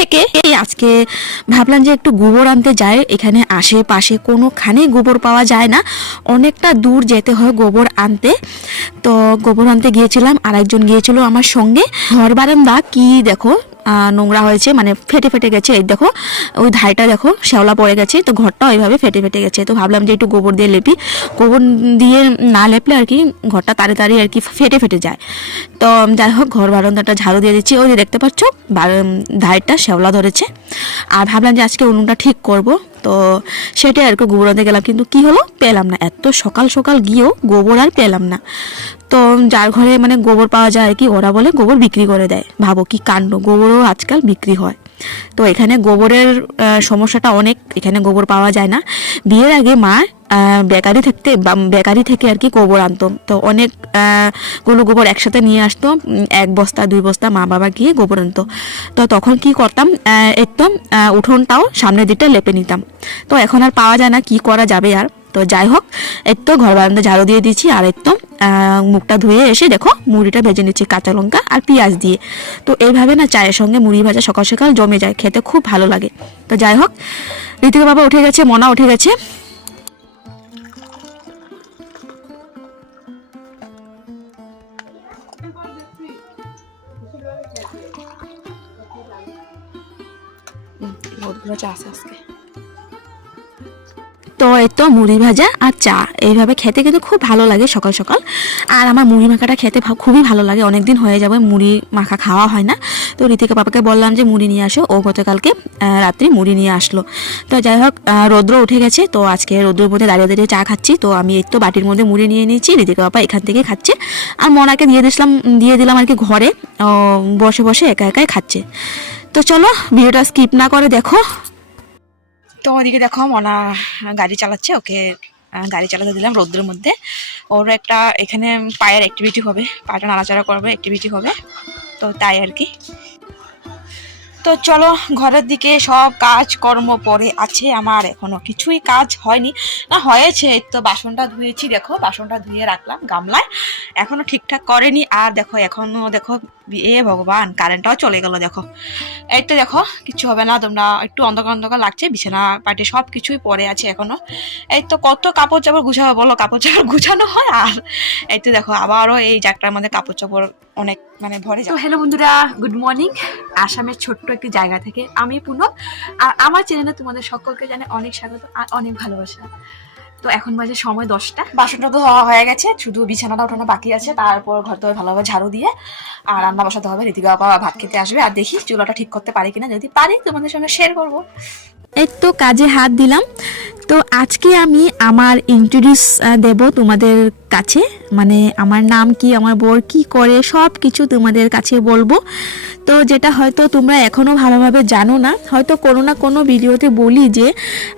থেকে এই আজকে ভাবলাম যে একটু গোবর আনতে যাই। এখানে আশেপাশে কোনোখানেই গোবর পাওয়া যায় না। অনেকটা দূর যেতে হয় গোবর আনতে। তো গোবর আনতে গিয়েছিলাম। আর একজন গিয়েছিল আমার সঙ্গে। ঘর বারান্দা কি দেখো? নোংরা হয়েছে মানে ফেটে ফেটে গেছে। এই দেখো, ওই ধাইটা দেখো, শ্যাওলা পড়ে গেছে, তো ঘরটা ওইভাবে ফেটে ফেটে গেছে। তো ভাবলাম যে একটু গোবর দিয়ে লেপি। গোবর দিয়ে না লেপলে আর কি ঘরটা তাড়াতাড়ি আর কি ফেটে ফেটে যায়। তো যাই হোক, ঘর বারান্দাটা ঝাড়ু দিয়ে দিচ্ছি। ওই যে দেখতে পাচ্ছ ধাইটা শ্যাওলা ধরেছে। আর ভাবলাম যে আজকে উনুনটা ঠিক করব। তো সেটাই আর কি গোবর আনতে গেলাম। কিন্তু কি হলো? পেলাম না। এত সকাল সকাল গিয়েও গোবর আর পেলাম না। তো যার ঘরে মানে গোবর পাওয়া যায় কি, ওরা বলে গোবর বিক্রি করে দেয়। ভাবো কি কাণ্ড। গোবরও আজকাল বিক্রি হয়। তো এখানে গোবরের সমস্যাটা অনেক। এখানে গোবর পাওয়া যায় না। বিয়ের আগে মা বেকারি থাকতে বেকারি থেকে আর কি গোবর আনতো। তো অনেকগুলো গোবর একসাথে নিয়ে আসতো এক বস্তা, দুই বস্তা মা বাবা গিয়ে গোবর আনতো। তো তখন কি করতাম একদম উঠোনটাও সামনের দিকটা লেপে নিতাম। তো এখন আর পাওয়া যায় না, কি করা যাবে আর। তো যাই হোক, একটু ঘর বারান্দা ঝাড়ু দিয়ে দিচ্ছি আর একদম মুখটা ধুয়ে এসে দেখো মুড়িটা ভেজে নিচ্ছি, কাঁচা লঙ্কা আর পেঁয়াজ দিয়ে। তো এইভাবে না চায়ের সঙ্গে মুড়ি ভাজা সকাল সকাল জমে যায়, খেতে খুব ভালো লাগে। তো যাই হোক, ঋতিকা বাবা উঠে গেছে, মনা উঠে গেছে। রোদগুলো চা আছে আজকে। তো এই তো মুড়ি ভাজা আর চা। এইভাবে খেতে কিন্তু খুব ভালো লাগে সকাল সকাল। আর আমার মুড়ি মাখাটা খেতে খুবই ভালো লাগে। অনেক দিন হয়ে যাবে মুড়ি মাখা খাওয়া হয় না। তো ঋতিকা পাপাকে বললাম যে মুড়ি নিয়ে আসো। ও গতকালকে রাত্রি মুড়ি নিয়ে আসলো। তো যাই হোক রৌদ্র উঠে গেছে। তো আজকে রৌদ্রের মধ্যে দাঁড়িয়ে দাঁড়িয়ে চা খাচ্ছি। তো আমি এই তো বাটির মধ্যে মুড়ি নিয়ে নিয়েছি। ঋতিকা পাপা এখান থেকে খাচ্ছে। আর মনাকে দিয়ে দিলাম দিয়ে দিলাম আর কি ঘরে। বসে বসে একা একাই খাচ্ছে। তো চলো, ভিডিওটা স্কিপ না করে দেখো। তো ওদিকে দেখো, মনা গাড়ি চালাচ্ছে, ওকে গাড়ি চালাতে দিলাম রোদ্রের মধ্যে। ওর একটা এখানে পায়ের অ্যাক্টিভিটি হবে, পাটা নাড়াচাড়া করবে অ্যাক্টিভিটি হবে। তো তাই আর কি। তো চলো, ঘরের দিকে সব কাজ কর্ম পরে আছে আমার, এখনও কিছুই কাজ হয়নি। না, হয়েছে তো বাসনটা ধুয়েছি, দেখো, বাসনটা ধুয়ে রাখলাম, গামলায়। এখনও ঠিকঠাক করেনি, আর দেখো, এখনও দেখো এ ভগবান কারেন্টটাও চলে গেল দেখো। এই তো দেখো কিছু হবে না তোমরা একটু অন্ধকার অন্ধকার লাগছে বিছানা পাটে সব কিছুই পড়ে আছে এখনও। এই তো কত কাপড় চাপড় গুছাবো বলো কাপড় চাপড় গুছানো হয় আর? এই তো দেখো আবারও এই জায়গাটার মধ্যে কাপড় চাপড় অনেক মানে ভরে তো হ্যালো বন্ধুরা গুড মর্নিং আসামের ছোট্ট একটি জায়গা থেকে আমি পুনম। আর আমার চ্যানেলে তোমাদের সকলকে জানে অনেক স্বাগত আর অনেক ভালোবাসা। তো এখন বাজে সময় দশটা। বাসনটা তো ধোয়া হয়ে গেছে, শুধু বিছানাটা ওঠানো বাকি আছে, তারপর ঘর তো ভালোভাবে ঝাড়ু দিয়ে আর রান্না বসাতে হবে রীতি বাবা ভাত খেতে আসবে। আর দেখি চুলাটা ঠিক করতে পারি কিনা, যদি পারি তোমাদের সঙ্গে শেয়ার করব। এই তো কাজে হাত দিলাম। তো আজকে আমি আমার ইন্ট্রোডিউস দেব তোমাদের কাছে। মানে আমার নাম কি, আমার বর কি করে সব কিছু তোমাদের কাছে বলব। তো যেটা হয়তো তোমরা এখনও ভালোভাবে জানো না, হয়তো কোনো না কোনো ভিডিওতে বলি যে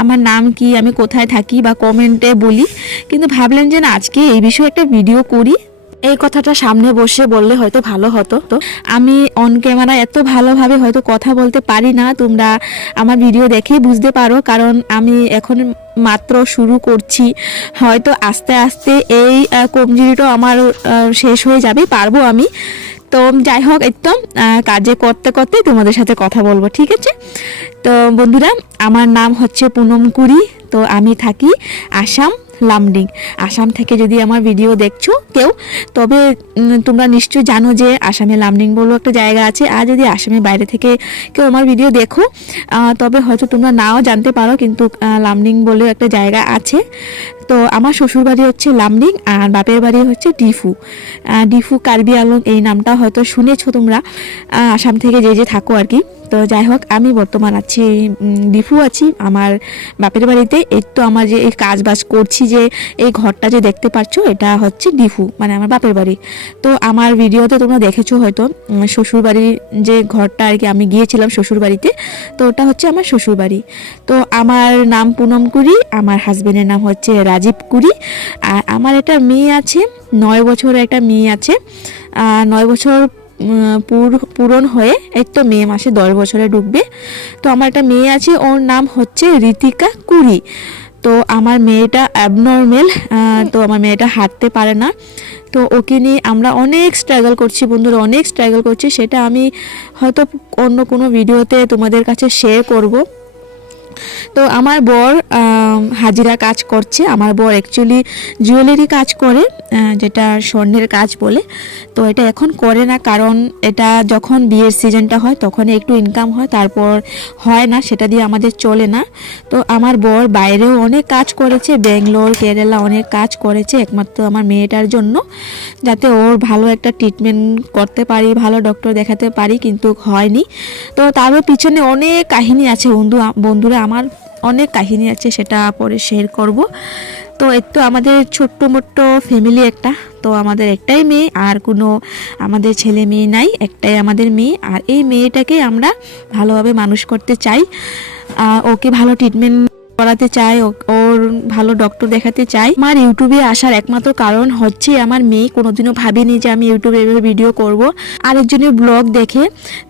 আমার নাম কি, আমি কোথায় থাকি বা কমেন্টে বলি। কিন্তু ভাবলাম যে না, আজকে এই বিষয়ে একটা ভিডিও করি। এই কথাটা সামনে বসে বললে হয়তো ভালো হতো। তো আমি অন ক্যামেরা এত ভালোভাবে হয়তো কথা বলতে পারি না, তোমরা আমার ভিডিও দেখেই বুঝতে পারো, কারণ আমি এখন মাত্র শুরু করছি। হয়তো আস্তে আস্তে এই কমজোরিটাও আমার শেষ হয়ে যাবে, পারব আমি। তো যাই হোক, একদম কাজে করতে করতে তোমাদের সাথে কথা বলব, ঠিক আছে? তো বন্ধুরা, আমার নাম হচ্ছে পুনম কুরি, তো আমি থাকি আসাম। লামডিং। আসাম থেকে যদি আমার ভিডিও দেখছ কেউ, তবে তোমরা নিশ্চয়ই জানো যে আসামে লামডিং বলেও একটা জায়গা আছে। আর যদি আসামের বাইরে থেকে কেউ আমার ভিডিও দেখো তবে হয়তো তোমরা নাও জানতে পারো, কিন্তু লামডিং বলেও একটা জায়গা আছে। তো আমার শ্বশুর বাড়ি হচ্ছে লামডিং আর বাপের বাড়ি হচ্ছে ডিফু। ডিফু কার্বি আলং এই নামটা হয়তো শুনেছো তোমরা। আসাম থেকে যে যে থাকো আর কি। তো যাই হোক, আমি বর্তমান আছি ডিফু আছি। আমার বাপের বাড়িতে এই তো আমার যে এই কাজ বাজ করছি যে এই ঘরটা যে দেখতে পাচ্ছ এটা হচ্ছে ডিফু মানে আমার বাপের বাড়ি। তো আমার ভিডিওতে তোমরা দেখেছ হয়তো শ্বশুর বাড়ির যে ঘরটা আর কি আমি গিয়েছিলাম শ্বশুর বাড়িতে তো ওটা হচ্ছে আমার শ্বশুর বাড়ি তো আমার নাম পুনম কুরি, আমার হাজব্যান্ডের নাম হচ্ছে রাজীব কুড়ি আর আমার একটা মেয়ে আছে, নয় বছরের একটা মেয়ে আছে। নয় বছর পুর- পূরণ হয়ে এই তো মে মাসে দশ বছরে ঢুকবে। তো আমার একটা মেয়ে আছে, ওর নাম হচ্ছে ঋতিকা কুড়ি তো আমার মেয়েটা অ্যাবনর্মেল তো আমার মেয়েটা হাঁটতে পারে না। তো ওকে নিয়ে আমরা অনেক স্ট্রাগল করছি বন্ধুরা, অনেক স্ট্রাগল করছি। সেটা আমি হয়তো অন্য কোনো ভিডিওতে তোমাদের কাছে শেয়ার করব। তো আমার বর হাজিরা কাজ করছে। আমার বর অ্যাকচুয়ালি জুয়েলারি কাজ করে যেটা স্বর্ণের কাজ বলে। তো এটা এখন করে না, কারণ এটা যখন বিয়ের সিজনটা হয় তখন একটু ইনকাম হয়, তারপর হয় না, সেটা দিয়ে আমাদের চলে না। তো আমার বর বাইরেও অনেক কাজ করেছে, ব্যাঙ্গালোর, কেরালা অনেক কাজ করেছে, একমাত্র আমার মেয়েটার জন্য, যাতে ওর ভালো একটা ট্রিটমেন্ট করতে পারি, ভালো ডক্টর দেখাতে পারি, কিন্তু হয়নি। তো তারও পিছনে অনেক কাহিনী আছে, বন্ধু, বন্ধুরা আমার অনেক কাহিনী আছে, সেটা পরে শেয়ার করব। তো একটু আমাদের ছোট্ট মোট্ট ফ্যামিলি একটা। তো আমাদের একটাই মেয়ে, আর কোনো আমাদের ছেলে মেয়ে নাই, একটাই আমাদের মেয়ে। আর এই মেয়েটাকে আমরা ভালোভাবে মানুষ করতে চাই। ওকে ভালো ট্রিটমেন্ট করাতে চাই ও- ভালো ডক্টর দেখাতে চাই। আমার ইউটিউবে আসার একমাত্র কারণ হচ্ছে আমার মেয়ে কোনোদিনও ভাবেনি যে আমি ইউটিউবে এভাবে ভিডিও করব। আরেকজনের ব্লগ দেখে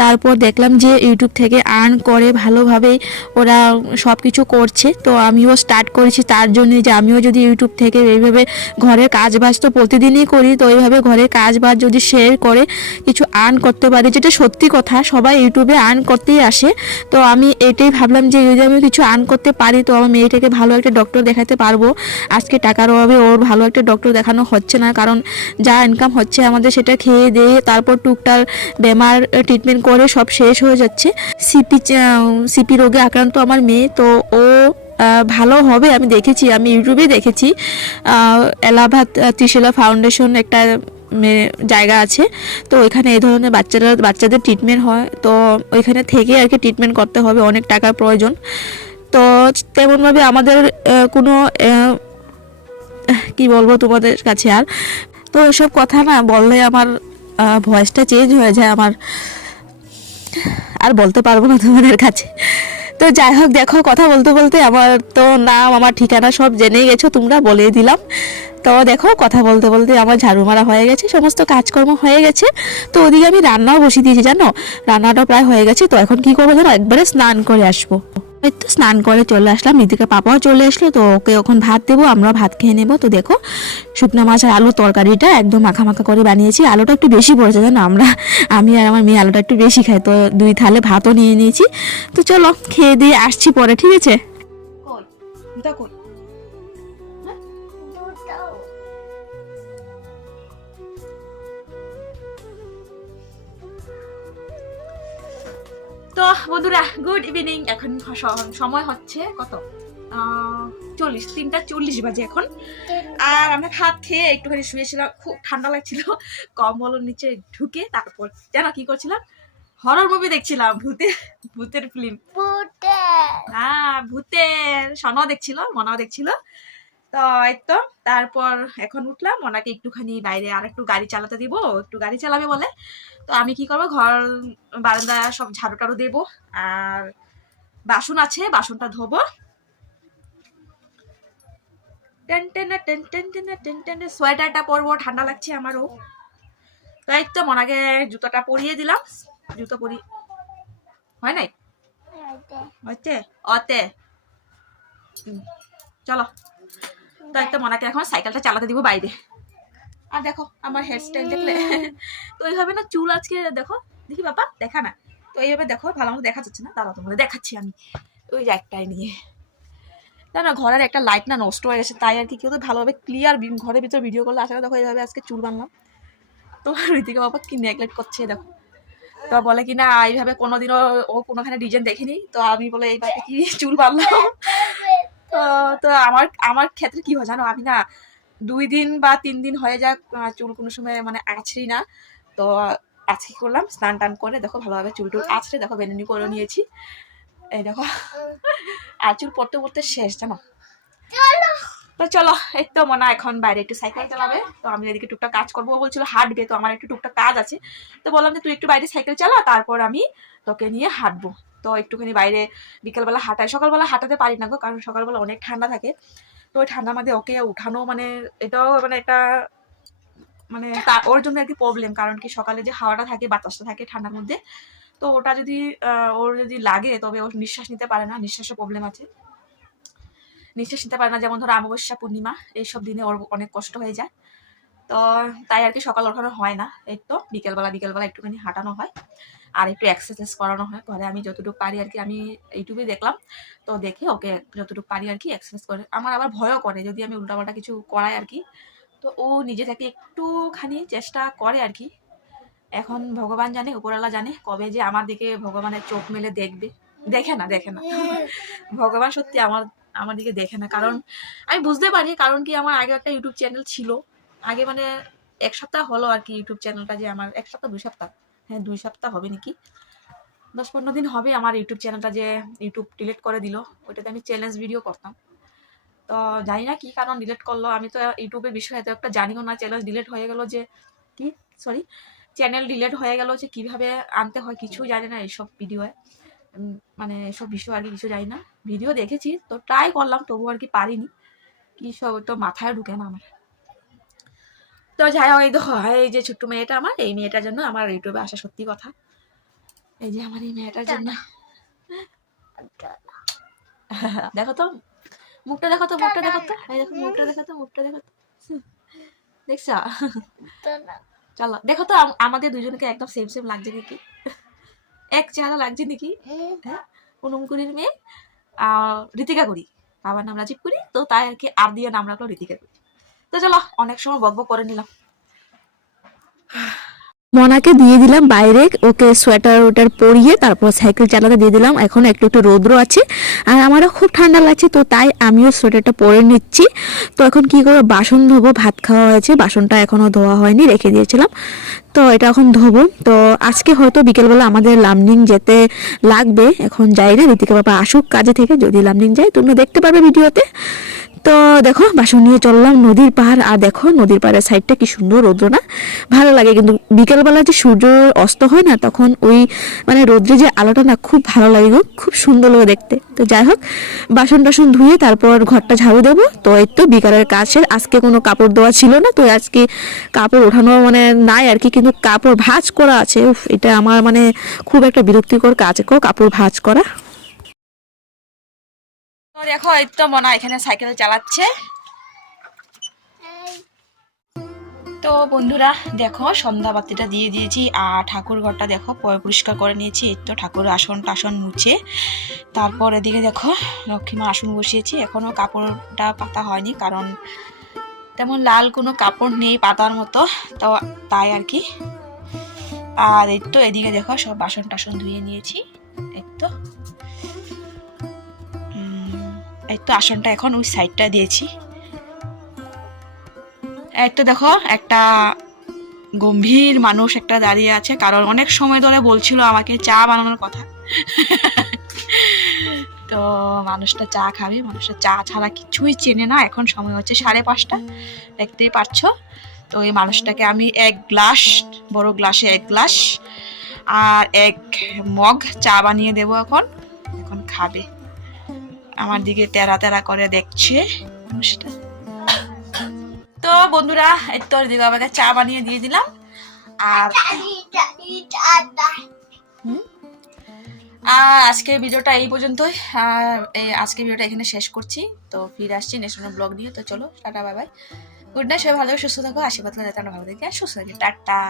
তারপর দেখলাম যে ইউটিউব থেকে আর্ন করে, ভালোভাবে ওরা সব কিছু করছে। তো আমিও স্টার্ট করেছি তার জন্য যে আমিও যদি ইউটিউব থেকে এইভাবে ঘরের কাজ বাজ তো প্রতিদিনই করি, তো এইভাবে ঘরের কাজ বাজ যদি শেয়ার করে, কিছু আর্ন করতে পারি, যেটা সত্যি কথা, সবাই ইউটিউবে আর্ন করতেই আসে। তো আমি এটাই ভাবলাম যে যদি আমি কিছু আর্ন করতে পারি, তো আমার মেয়েটাকে ভালো একটা ডক্টর দেখাতে পারব। আজকে টাকার অভাবে ওর ভালো একটা ডক্টর দেখানো হচ্ছে না, কারণ যা ইনকাম হচ্ছে আমাদের সেটা খেয়ে দিয়ে তারপর টুকটাক বেমার ট্রিটমেন্ট করে সব শেষ হয়ে যাচ্ছে। সিপি সিপি রোগে আক্রান্ত আমার মেয়ে, তো ও ভালো হবে আমি দেখেছি, আমি ইউটিউবে দেখেছি। এলাহাবাদ ত্রিশালা ফাউন্ডেশন একটা জায়গা আছে, তো ওইখানে এই ধরনের বাচ্চারা, বাচ্চাদের ট্রিটমেন্ট হয়। তো ওইখানে থেকে আর কি ট্রিটমেন্ট করতে হবে, অনেক টাকার প্রয়োজন। তো তেমনভাবে আমাদের কোনো কি বলব তোমাদের কাছে আর? তো এসব কথা না বললে আমার ভয়েসটা চেঞ্জ হয়ে যায় আমার। আর বলতে পারব না তোমাদের কাছে। তো যাই হোক, দেখো কথা বলতে বলতে আমার তো নাম, আমার ঠিকানা সব জেনে গেছো, তোমরা বলেই দিলাম। তো দেখো কথা বলতে বলতে আমার ঝাড়ু মারা হয়ে গেছে, সমস্ত কাজকর্ম হয়ে গেছে। তো ওদিকে আমি রান্নাও বসিয়ে দিয়েছি, জানো? রান্নাটা প্রায় হয়ে গেছে, তো এখন কি করব জানো? একবারে স্নান করে আসব। তো স্নান করে চলে আসলাম এদিকে পাপাও চলে আসলো তো ওকে ওখান ভাত দেবো, আমরাও ভাত খেয়ে নেব। তো দেখো, শুকনো মাছ আর আলুর তরকারিটা একদম মাখা মাখা করে বানিয়েছি, আলুটা একটু বেশি পড়েছে জানো আমরা, আমি আর আমার মেয়ে আলুটা একটু বেশি খাই, তো দুই থালে ভাতও নিয়ে নিয়েছি। তো চলো, খেয়ে দিয়ে আসছি পরে, ঠিক আছে? তো বন্ধুরা গুড ইভিনিং এখন সময় হচ্ছে কত? চল্লিশ তিনটা চল্লিশ বাজে এখন। আর আমরা ভাত খেয়ে একটুখানি শুয়েছিলাম খুব ঠান্ডা লাগছিল। কম্বলের নিচে ঢুকে তারপর জানো কি করছিলাম? হরর মুভি দেখছিলাম ভূতের ভূতের ফিল্ম হ্যাঁ ভূতের। সনাও দেখছিল মনাও দেখছিল। তো এই তো তারপর এখন উঠলাম ওনাকে একটুখানি বাইরে আর একটু গাড়ি চালাতে দিব একটু গাড়ি চালাবে বলে। তো আমি কি করব ঘর বারান্দা সব ঝাড়ু টাড়ু দেবো আর বাসন আছে বাসনটা ধোবো। টেন টেনে টেন টেন টেনে টেন টেনে সোয়েটারটা পরবো ঠান্ডা লাগছে আমারও। তো এই তো মনাকে জুতোটা পরিয়ে দিলাম। জুতো পরি হয় নাই? হচ্ছে অতে। হুম, চলো। তো একটা মনাকে এখন সাইকেলটা চালাতে দিব বাইরে। আর দেখো আমার হেয়ার স্টাইল দেখলে তো এইভাবে না চুল আজকে দেখো দেখি বাবা দেখা না। তো এইভাবে দেখো ভালো মতো দেখা যাচ্ছে না। দাঁড়াও তোমাদের দেখাচ্ছি আমি ওই একটাই নিয়ে। না না ঘরের একটা লাইট না নষ্ট হয়ে গেছে তাই আর কি। কেউ তো ভালোভাবে ক্লিয়ার ঘরের ভিতরে ভিডিও করলে আসলে দেখো এইভাবে আজকে চুল বানলাম। তো রীতিকা বাবা কি নেগলেক্ট করছে দেখো। তো বলে কি না এইভাবে কোনোদিনও ও কোনোখানে ডিজাইন দেখেনি তো আমি বলে এইভাবে কি চুল বানলাম? তো আমার আমার ক্ষেত্রে কি হয় জানো আমি না দুই দিন বা তিন দিন হয়ে যাক চুল কোনো সময় মানে আছড়ি না। তো আজকে করলাম স্নান টান করে দেখো ভালোভাবে চুল টুল আছড়ে দেখো বেনুনি করে নিয়েছি। এই দেখো আর চুল পড়তে পড়তে শেষ জানো। তো চলো এই তো মনে হয় এখন বাইরে একটু সাইকেল চালাবে তো আমি এদিকে টুকটাক কাজ করব বলছিল হাঁটবে তো আমার একটু টুকটাক কাজ আছে। তো বললাম যে তুই একটু বাইরে সাইকেল চালা তারপর আমি তোকে নিয়ে হাঁটবো। তো একটুখানি বাইরে বিকালবেলা হাঁটাই সকালবেলা হাঁটাতে পারি না গো, কারণ সকালবেলা অনেক ঠান্ডা থাকে। তো ওই ঠান্ডার মধ্যে ওকে উঠানো মানে এটাও মানে একটা মানে ওর জন্য আর কি প্রবলেম কারণ কি সকালে যে হাওয়াটা থাকে, বাতাসটা থাকে ঠান্ডার মধ্যে, তো ওটা যদি ওর যদি লাগে, তবে ওর নিঃশ্বাস নিতে পারে না, নিঃশ্বাসের প্রবলেম আছে। নিঃশ্বাস নিতে পারে না, যেমন ধরো অমাবস্যা, পূর্ণিমা, এইসব দিনে ওর অনেক কষ্ট হয়ে যায়। তো তাই আর কি সকাল ওঠানো হয় না, এই তো বিকেলবেলা বিকেলবেলা একটুখানি হাঁটানো হয়। আর একটু এক্সারসাইজ করানো হয়। ঘরে আমি যতটুকু পারি আর কি আমি ইউটিউবে দেখলাম। তো দেখে ওকে যতটুকু পারি আর কি এক্সারসাইজ করে। আমার আবার ভয়ও করে যদি আমি উল্টাপাল্টা কিছু করাই আর কি। তো ও নিজে থেকে একটুখানি চেষ্টা করে আর কি। এখন ভগবান জানে উপরওয়ালা জানে কবে যে আমার দিকে ভগবানের চোখ মেলে দেখবে। দেখে না দেখে না। ভগবান সত্যি আমার আমার দিকে দেখে না। কারণ আমি বুঝতে পারি কারণ কি আমার আগে একটা ইউটিউব চ্যানেল ছিল। আগে মানে এক সপ্তাহ হলো আর কি ইউটিউব চ্যানেলটা যে আমার এক সপ্তাহ দুই সপ্তাহ। হ্যাঁ দুই সপ্তাহ হবে নাকি? দশ পনেরো দিন হবে আমার ইউটিউব চ্যানেলটা যে ইউটিউব ডিলেট করে দিল, ওইটাতে আমি চ্যালেঞ্জ ভিডিও করতাম। তো জানি না কি কারণ ডিলেট করল, আমি তো ইউটিউবের বিষয়ে এত একটা জানিও না চ্যালেঞ্জ ডিলেট হয়ে গেল যে কি? সরি চ্যানেল ডিলেট হয়ে গেল যে কীভাবে আনতে হয় কিছুই জানি না এইসব ভিডিওয়ে মানে এসব বিষয় আর কিছু জানি না। ভিডিও দেখেছি, তো ট্রাই করলাম তবু আর কি পারিনি। কি সব তো মাথায় ঢুকে না আমার। তো যাই হোক, এই দেখো, এই যে ছোট্ট মেয়েটা আমার, এই মেয়েটার জন্য আমার ইউটিউবে আসা সত্যি কথা। এই যে আমার এই মেয়েটার জন্য। দেখো তো, মুখটা দেখো তো, মুখটা দেখো তো। এই দেখো, মুখটা দেখো তো, মুখটা দেখো তো। দেখছ? চলো, দেখো তো আমাদের দুজনকে একদম সেম সেম লাগছে নাকি এক চেহারা লাগছে নাকি? হ্যাঁ পুনমকুড়ির মেয়ে আর ঋতিকা করি। বাবার নাম রাজীব করি, তো তাই আর কি, আর দিয়ে নাম রাখল ঋতিকা করি। তো চলো, অনেক সময় বকব করে নিলাম। মনাকে দিয়ে দিলাম বাইরে, ওকে সোয়েটার ওয়েটার পরিয়ে তারপর সাইকেল চালাতে দিয়ে দিলাম। এখন একটু একটু রৌদ্র আছে, আর আমারও খুব ঠান্ডা লাগছে, তো তাই আমিও সোয়েটারটা পরে নিচ্ছি। তো এখন কি করব? বাসন ধোবো, ভাত খাওয়া হয়েছে, বাসনটা এখনও ধোয়া হয়নি, রেখে দিয়েছিলাম। তো এটা এখন ধোবো। তো আজকে হয়তো বিকেলবেলা আমাদের লামনিং যেতে লাগবে। এখন যাই না, ঋতিকা বাবা আসুক কাজে থেকে, যদি লামনিং যায়, তোমরা দেখতে পারবে ভিডিওতে। তো দেখো, বাসন নিয়ে চললাম নদীর পাহাড় আর দেখো নদীর পাহাড়ের সাইডটা কি সুন্দর রৌদ্র না? ভালো লাগে, কিন্তু বিকেলবেলা যে সূর্য অস্ত হয় না, তখন ওই মানে রৌদ্রে যে আলোটা না খুব ভালো লাগে গো, খুব সুন্দর লাগে দেখতে। তো যাই হোক, বাসন টাসন ধুয়ে তারপর ঘরটা ঝাড়ু দেবো। তো এই তো বিকালের কাছের আজকে কোনো কাপড় দেওয়া ছিল না, তো আজকে কাপড় ওঠানো মানে নাই আর কি কিন্তু কাপড় ভাঁজ করা আছে এটা আমার মানে খুব একটা বিরক্তিকর কাজ কো কাপড় ভাঁজ করা। দেখো, এই তো মনা এখানে সাইকেল চালাচ্ছে। তো বন্ধুরা, দেখো, সন্ধ্যা বাতিটা দিয়ে দিয়েছি, আর ঠাকুর ঘরটা দেখো পরিষ্কার করে নিয়েছি, এই তো ঠাকুর আসন টাসন মুছে। তারপর এদিকে দেখো, লক্ষ্মীমা আসন বসিয়েছি, এখনও কাপড়টা পাতা হয়নি, কারণ তেমন লাল কোনো কাপড় নেই পাতার মতো, তো তাই আর কি। আর এই তো এদিকে দেখো, সব বাসন টাসন ধুয়ে নিয়েছি, এই তো। এই তো আসনটা এখন ওই সাইডটা দিয়েছি। এই তো দেখো, একটা গম্ভীর মানুষ একটা দাঁড়িয়ে আছে, কারণ অনেক সময় ধরে বলছিল আমাকে চা বানানোর কথা। তো মানুষটা চা খাবে মানুষটা চা ছাড়া কিছুই চেনে না। এখন সময় হচ্ছে সাড়ে পাঁচটা দেখতেই পারছ। তো এই মানুষটাকে আমি এক গ্লাস বড় গ্লাসে এক গ্লাস আর এক মগ চা বানিয়ে দেবো এখন। এখন খাবে। আমার দিকে তেরা তেরা করে দেখছে মানুষটা। তো বন্ধুরা এই তো দিদি বাবাকে চা বানিয়ে দিয়ে দিলাম। আর হুম? আজকের ভিডিওটা এই পর্যন্তই। আজকের ভিডিওটা এখানে শেষ করছি। তো ফিরে আসছি নেক্সট ব্লগ নিয়ে। তো চলো, টাটা বাবাই বাই গুড নাইট সবাই ভালো সুস্থ থাকো, আশীর্বাদ যাতে ভালো থাকি, আর সুস্থ থাকি। টাটা।